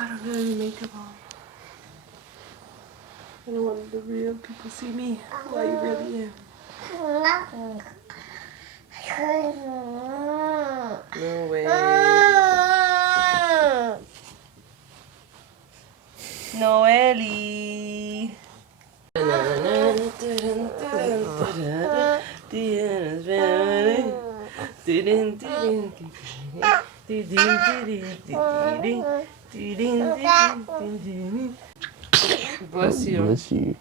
I don't have any makeup on. I don't want the real people see me who I really am. No way. Noeli. Bless you. Bless you.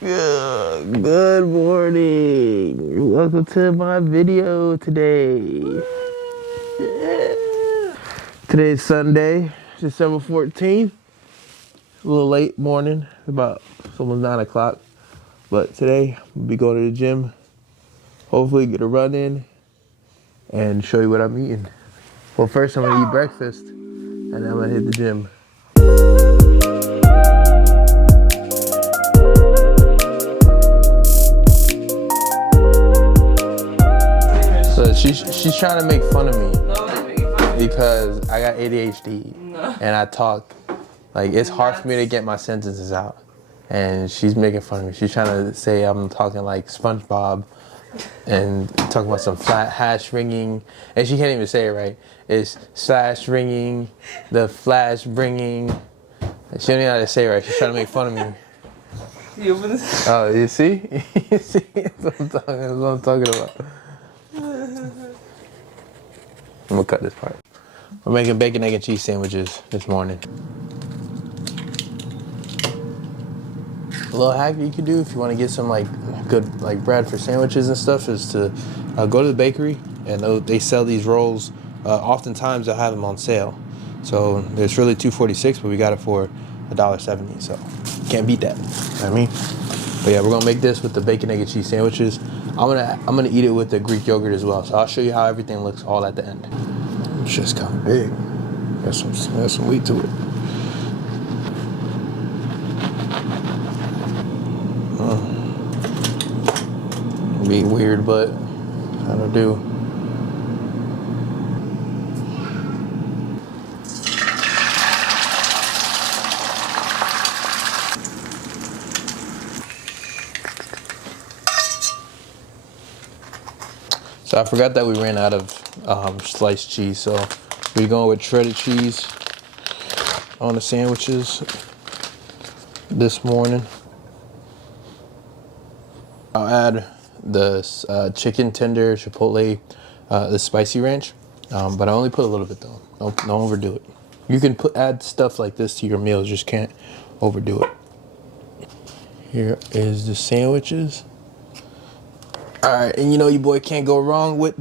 Good morning. Welcome to my video today. Today's Sunday, December 14th. A little late morning, it's almost 9 o'clock. But today, we'll be going to the gym. Hopefully get a run in and show you what I'm eating. Well, first I'm gonna eat breakfast and then I'm gonna hit the gym. So she's trying to make fun of me. No, I'm making fun of you. Because I got ADHD and I talk, like it's hard for me to get my sentences out. And she's making fun of me. She's trying to say I'm talking like SpongeBob and talking about some flat hash ringing. And she can't even say it right. It's slash ringing, the flash bringing. She don't even know how to say it right. She's trying to make fun of me. You open this? Oh, you see? You see? That's what I'm talking about. I'm gonna cut this part. We're making bacon, egg, and cheese sandwiches this morning. A little hack you could do if you want to get some like good like bread for sandwiches and stuff is to go to the bakery and they sell these rolls. Oftentimes they'll have them on sale. So there's really $2.46, but we got it for $1.70. So can't beat that. You know what I mean? But yeah, we're gonna make this with the bacon, egg, and cheese sandwiches. I'm gonna eat it with the Greek yogurt as well. So I'll show you how everything looks all at the end. It's just kind of big. There's some weight to it. Be weird, but that'll do. So I forgot that we ran out of sliced cheese, so we're going with shredded cheese on the sandwiches this morning. I'll add the chicken tender chipotle, the spicy ranch, but I only put a little bit though. Don't overdo it. You can add stuff like this to your meals, just can't overdo it. Here is the sandwiches. All right, and you know your boy can't go wrong with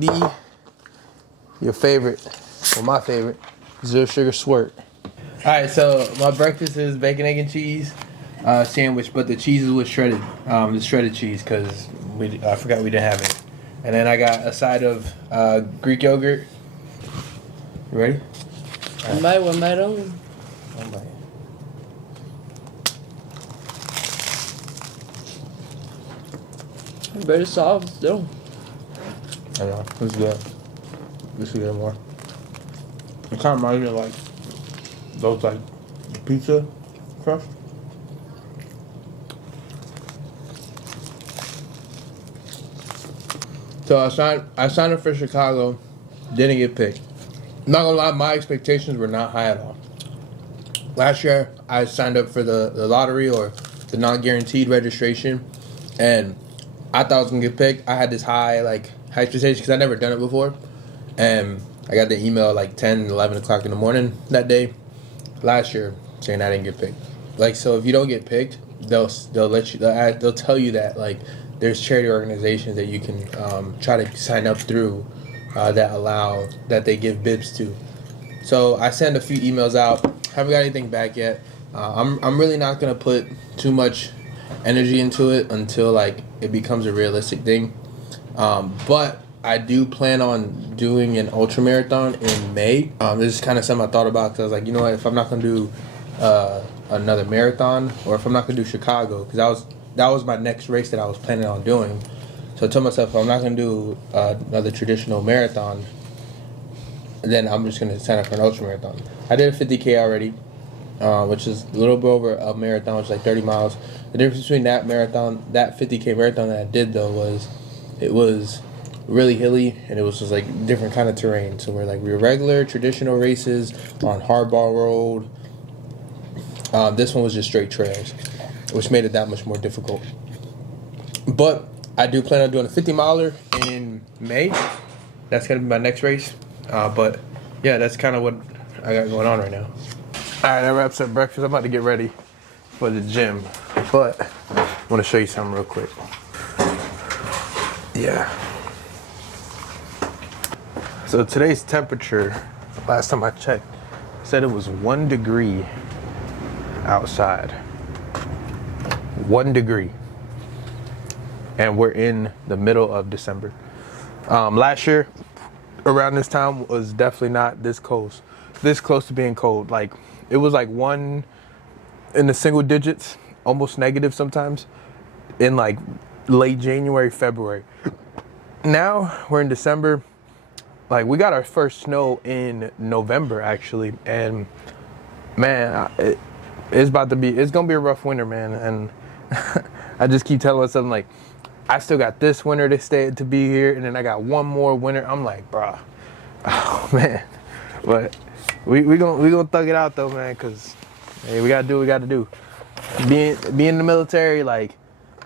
your favorite, well my favorite, zero sugar squirt. All right, so my breakfast is bacon, egg, and cheese sandwich, but the cheese is with shredded, the shredded cheese because I forgot we didn't have it. And then I got a side of Greek yogurt. You ready? One bite, one bite only. One bite. Very soft still. I know, it's good. We should get more. It kind of reminds me of like those like pizza crust. So I signed up for Chicago, didn't get picked. Not gonna lie, my expectations were not high at all. Last year I signed up for the lottery or the non-guaranteed registration, and I thought I was gonna get picked. I had this high expectations because I'd never done it before, and I got the email like 10, 11 o'clock in the morning that day last year saying I didn't get picked. Like, so if you don't get picked, they'll tell you that like there's charity organizations that you can try to sign up through that they give bibs to. So I sent a few emails out. Haven't got anything back yet. I'm really not gonna put too much energy into it until like it becomes a realistic thing. But I do plan on doing an ultra marathon in May. This is kind of something I thought about because I was like, you know what, if I'm not gonna do another marathon, or if I'm not gonna do Chicago, because that was my next race that I was planning on doing. So I told myself, if I'm not gonna do another traditional marathon, then I'm just gonna sign up for an ultra marathon. I did a 50K already, which is a little bit over a marathon, which is like 30 miles. The difference between that marathon, that 50K marathon that I did though, was it was really hilly, and it was just like different kind of terrain. So we were regular traditional races on hardball road. This one was just straight trails, which made it that much more difficult. But I do plan on doing a 50 miler in May. That's gonna be my next race. But yeah, that's kind of what I got going on right now. All right, that wraps up breakfast. I'm about to get ready for the gym, but I want to show you something real quick. Yeah. So today's temperature, last time I checked, said it was 1 degree outside. 1 degree. And we're in the middle of December. Last year, around this time, was definitely not this close to being cold. Like, it was like 1 in the single digits, almost negative sometimes, in like late January, February. Now we're in December. Like, we got our first snow in November actually, and man, it's gonna be a rough winter, man. And I just keep telling myself, like, I still got this winter to be here, and then I got one more winter. I'm like, bruh, oh man. But we gonna thug it out though, man, cause hey, we gotta do what we gotta do. Being in the military, like,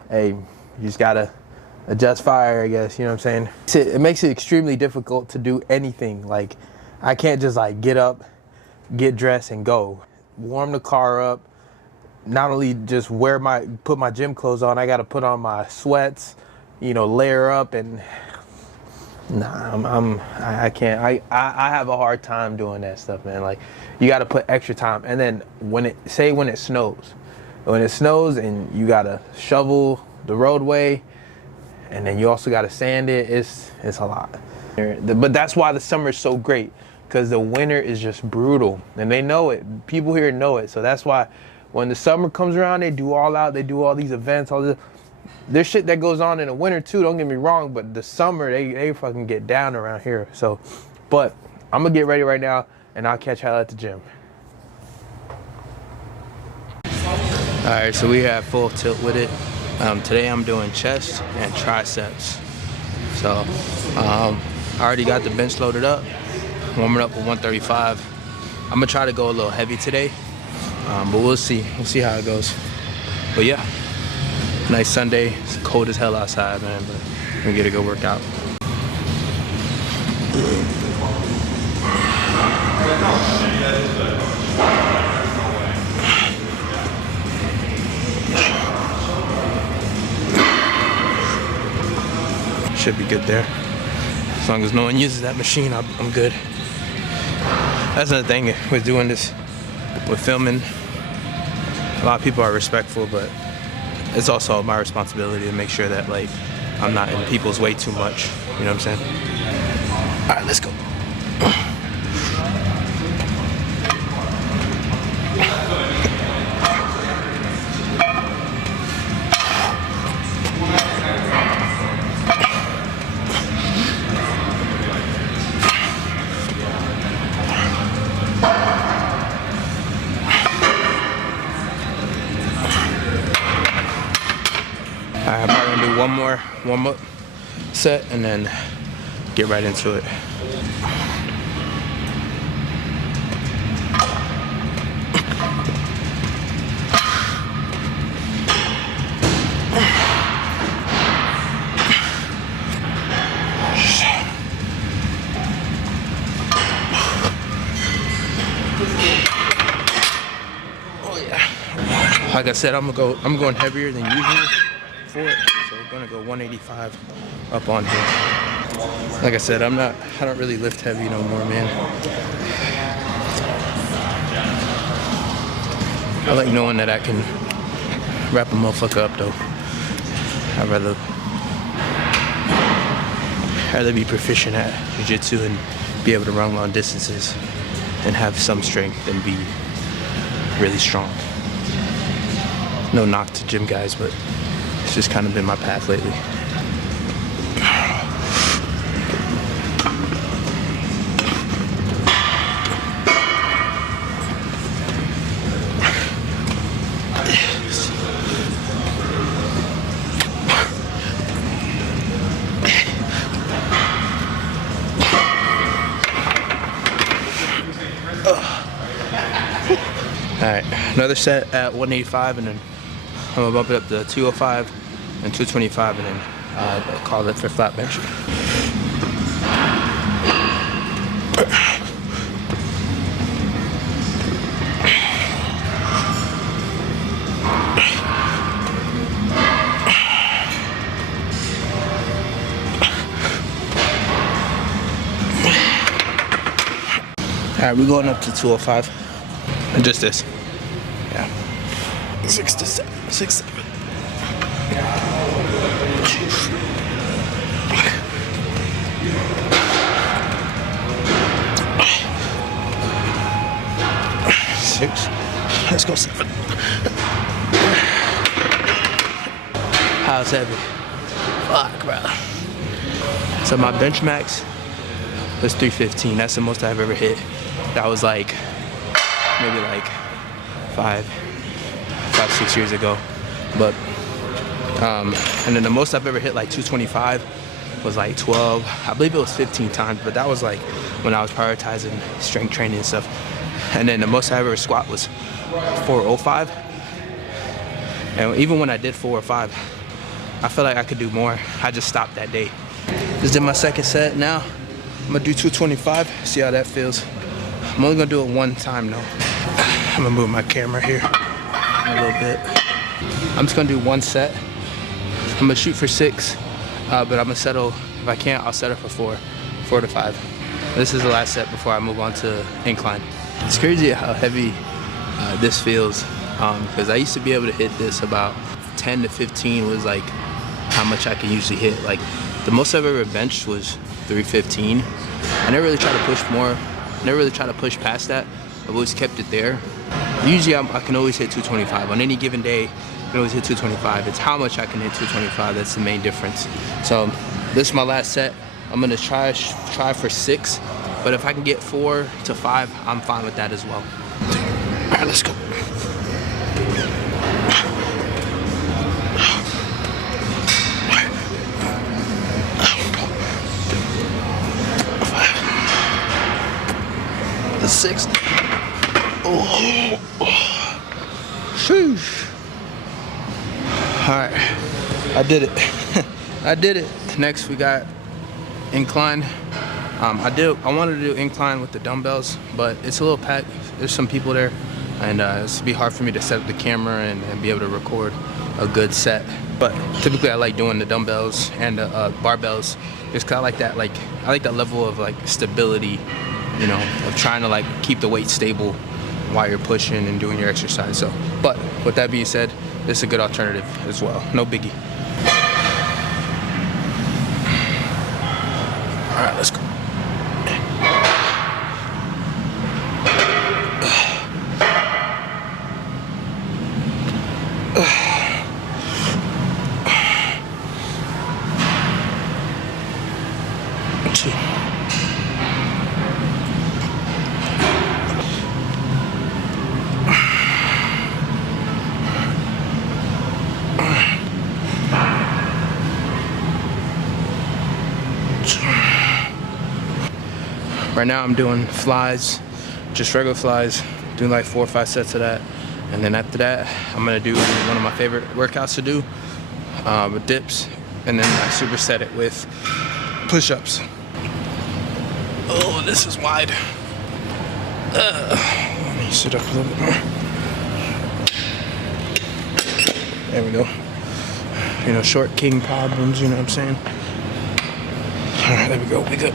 hey, you just gotta adjust fire, I guess, you know what I'm saying? It makes it extremely difficult to do anything. Like, I can't just like get up, get dressed, and go. Warm the car up. Not only just put my gym clothes on, I gotta put on my sweats, layer up, and nah, I can't. I have a hard time doing that stuff, man. Like, you gotta put extra time. And then when it snows and you gotta shovel the roadway, and then you also gotta sand it, it's a lot. But that's why the summer is so great, because the winter is just brutal, and they know it. People here know it, so that's why when the summer comes around, they do all these events, all this. There's shit that goes on in the winter too, don't get me wrong, but the summer, they fucking get down around here. So, but I'm gonna get ready right now, and I'll catch y'all at the gym. All right, so we have full tilt with it. Today I'm doing chest and triceps. So, I already got the bench loaded up, warming up with 135. I'm gonna try to go a little heavy today. But we'll see how it goes. But yeah, nice Sunday. It's cold as hell outside, man, but we're gonna get a good workout. Should be good there. As long as no one uses that machine, I'm good. That's another thing with doing this, with filming. A lot of people are respectful, but it's also my responsibility to make sure that, like, I'm not in people's way too much. You know what I'm saying? All right, let's go. I'm probably gonna do one more warm-up set and then get right into it. Oh yeah. Like I said, I'm going heavier than usual for it, so we're gonna go 185 up on here. Like I said, I don't really lift heavy no more, man. I like knowing that I can wrap a motherfucker up though. I'd rather be proficient at jiu-jitsu and be able to run long distances and have some strength than be really strong. No knock to gym guys, but it's just kind of been my path lately. Alright, another set at 185, and then I'm gonna bump it up to 205 and 225, and then call it for flat bench. Alright, we're going up to 205. And just this. Yeah. 6 to 7. 6, 7. Six. Let's go 7. How's heavy? Fuck, bro. So my bench max was 315. That's the most I've ever hit. That was like maybe like 6 years ago. But and then the most I've ever hit, like 225, was like 12. I believe it was 15 times, but that was like when I was prioritizing strength training and stuff. And then the most I ever squat was 405. And even when I did 405, I felt like I could do more. I just stopped that day. Just did my second set. Now I'm gonna do 225, see how that feels. I'm only gonna do it one time though. I'm gonna move my camera here a little bit. I'm just gonna do one set. I'm gonna shoot for 6, but I'm gonna settle, if I can't, I'll settle for 4 to 5. This is the last set before I move on to incline. It's crazy how heavy this feels, because I used to be able to hit this about 10 to 15 was like how much I can usually hit. Like the most I've ever benched was 315. I never really try to push more. Never really try to push past that. I've always kept it there. Usually I can always hit 225. On any given day, I can always hit 225. It's how much I can hit 225 that's the main difference. So this is my last set. I'm gonna try for 6, but if I can get 4 to 5, I'm fine with that as well. All right, let's go. The 6. Oh. Sheesh. All right, I did it. I did it. Next we got incline. I wanted to do incline with the dumbbells, but it's a little packed. There's some people there, and it's be hard for me to set up the camera and be able to record a good set. But typically I like doing the dumbbells and the barbells, just 'cause I like that level of like stability, you know, of trying to like keep the weight stable while you're pushing and doing your exercise. So, but with that being said, this is a good alternative as well. No biggie. All right, let's go. Right now I'm doing flies, just regular flies, doing like 4 or 5 sets of that. And then after that, I'm gonna do one of my favorite workouts to do, with dips, and then I superset it with push-ups. Oh, this is wide. Let me sit up a little bit more. There we go. You know, short king problems, you know what I'm saying? All right, there we go, we good.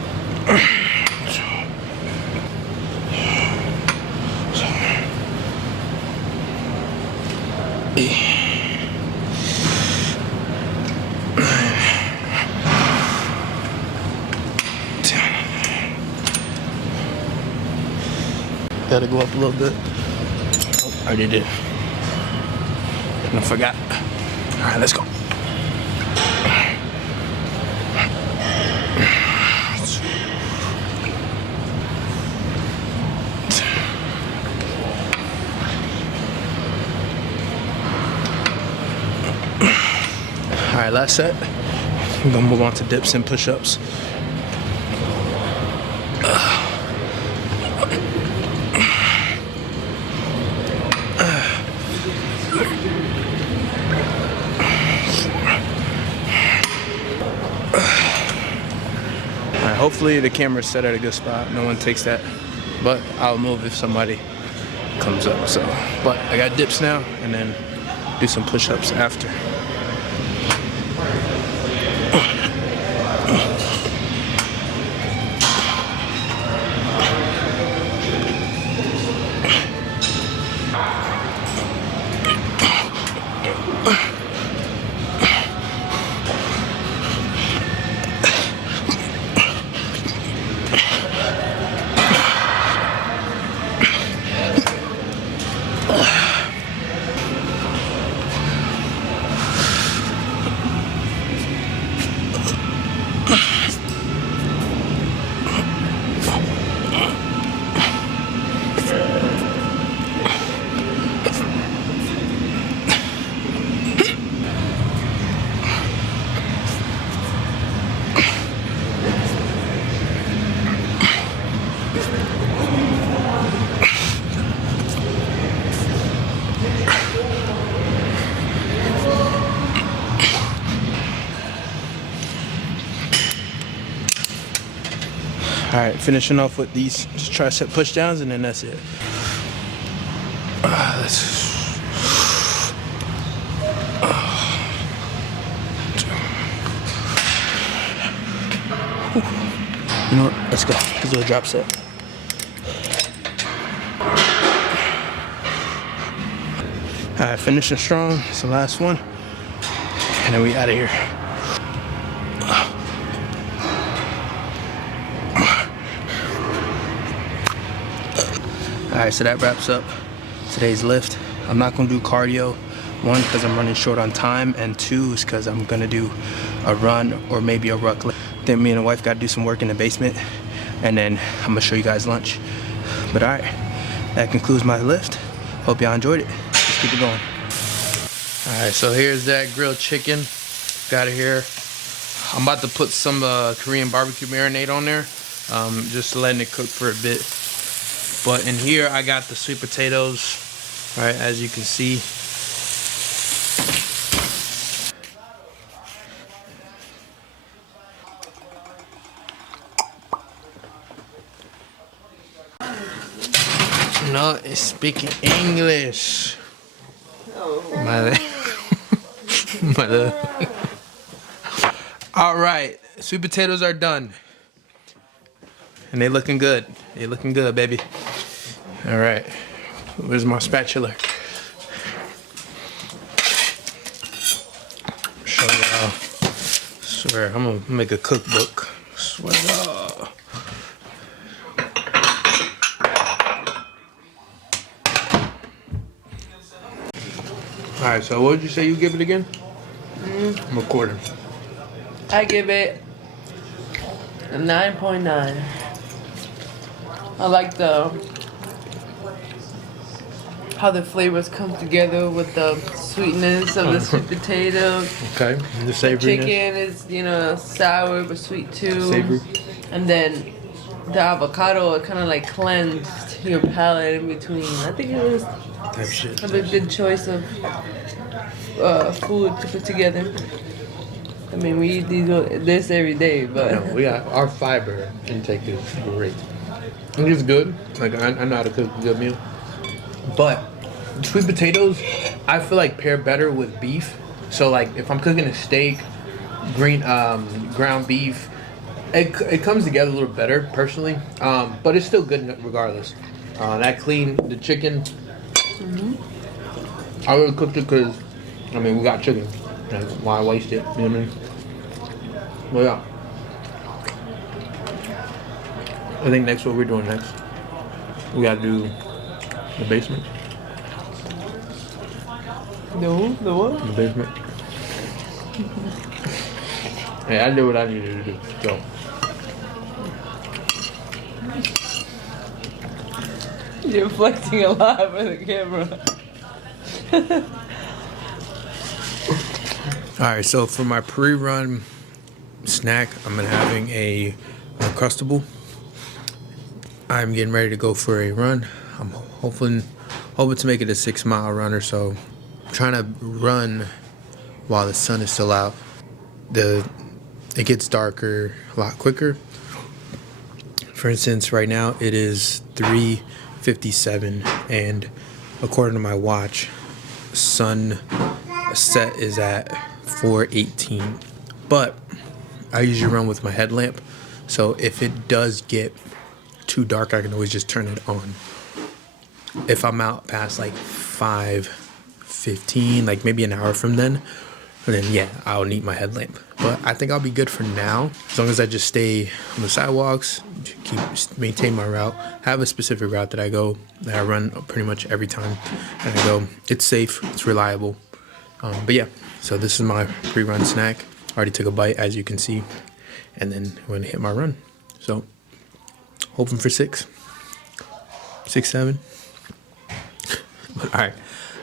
Gotta go up a little bit. Oh, I already did. I forgot. All right, let's go. All right, last set. We're gonna move on to dips and push-ups. Hopefully the camera's set at a good spot. No one takes that. But I'll move if somebody comes up. So, but I got dips now, and then do some push-ups after. All right, finishing off with these just tricep push downs, and then that's it. You know what? Let's go. Let's do a drop set. All right, finishing strong. It's the last one, and then we out of here. All right, so that wraps up today's lift. I'm not gonna do cardio. One, because I'm running short on time, and two, is because I'm gonna do a run or maybe a ruck lift. Then me and the wife gotta do some work in the basement, and then I'm gonna show you guys lunch. But all right, that concludes my lift. Hope y'all enjoyed it. Let's keep it going. All right, so here's that grilled chicken. Got it here. I'm about to put some Korean barbecue marinade on there. Just letting it cook for a bit. But in here, I got the sweet potatoes, right, as you can see. No, it's speaking English. Oh. Mother. All right, sweet potatoes are done. And they looking good. They looking good, baby. All right, where's my spatula? Show y'all. Swear, I'm gonna make a cookbook. Swear y'all. All right, so what did you say you give it again? I'm recording. I give it a 9.9. I like how the flavors come together with the sweetness of the sweet potatoes. Okay, the The savory. chicken is, sour but sweet too. Savory. And then the avocado kind of like cleansed your palate in between. I think it was Type shit. a good choice of food to put together. I mean, we eat this every day, but No, we got our fiber intake is great. It's good. Like I know how to cook a good meal. But sweet potatoes, I feel like pair better with beef. So like if I'm cooking a steak, ground beef, it comes together a little better personally. But it's still good regardless. That clean the chicken. I really cooked it because we got chicken. Like, why waste it? You know what I mean? Well, yeah. I think next, what we're doing next, we gotta do the basement. the what? The basement. Hey, I did what I needed to do. So. You're flexing a lot for the camera. All right, so for my pre-run snack, I'm gonna having a Uncrustable. I'm getting ready to go for a run. I'm hoping to make it a 6 mile run or so. I'm trying to run while the sun is still out. It gets darker a lot quicker. for instance, right now it is 3:57, and according to my watch, sun set is at 4:18. But I usually run with my headlamp, so if it does get too dark, I can always just turn it on. If I'm out past like 5:15, like maybe an hour from then yeah, I'll need my headlamp. But I think I'll be good for now, as long as I just stay on the sidewalks, maintain my route. I have a specific route that I go, that I run pretty much every time and I go. It's safe, it's reliable. But yeah, so this is my pre-run snack. Already took a bite, as you can see, and then I'm gonna hit my run. So hoping for 6, 7. But all right,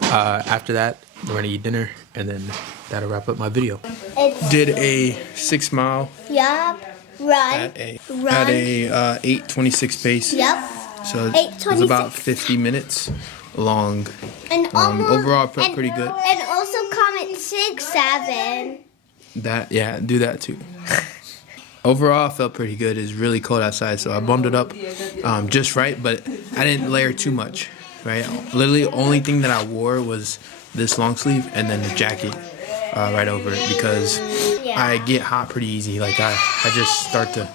after that, we're gonna eat dinner, and then that'll wrap up my video. Did a 6 mile Yup. Run. at a 8:26 pace. Yep. So it was about 50 minutes long. And Overall, it felt pretty good. And also comment 6, 7. Yeah, do that too. Overall, I felt pretty good. It's really cold outside, so I bundled up just right, but I didn't layer too much, right? Literally, only thing that I wore was this long sleeve and then the jacket right over it, because I get hot pretty easy. Like I just start to,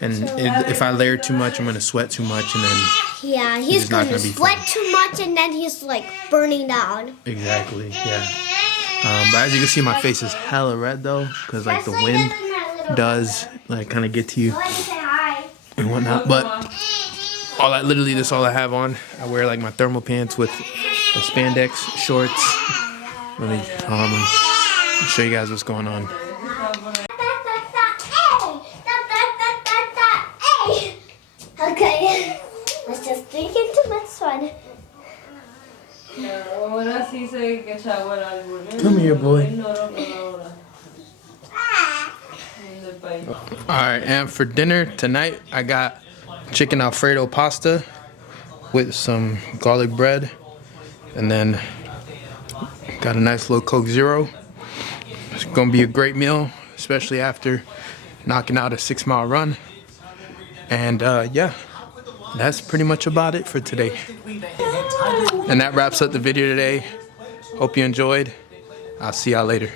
and if I layer too much, I'm gonna sweat too much, and then Yeah, he's it's not gonna gonna be sweat fun. too much, and then he's like burning down. Exactly, yeah. But as you can see, my face is hella red though, because like the wind does like kind of get to you and whatnot. But literally, this all I have on. I wear like my thermal pants with the spandex shorts. Let me show you guys what's going on. Okay, let's just drink into my sun. Come here, boy. Alright, and for dinner tonight, I got chicken Alfredo pasta with some garlic bread, and then got a nice little Coke Zero. It's gonna be a great meal, especially after knocking out a 6 mile run. And yeah, that's pretty much about it for today. And that wraps up the video today. Hope you enjoyed. I'll see y'all later.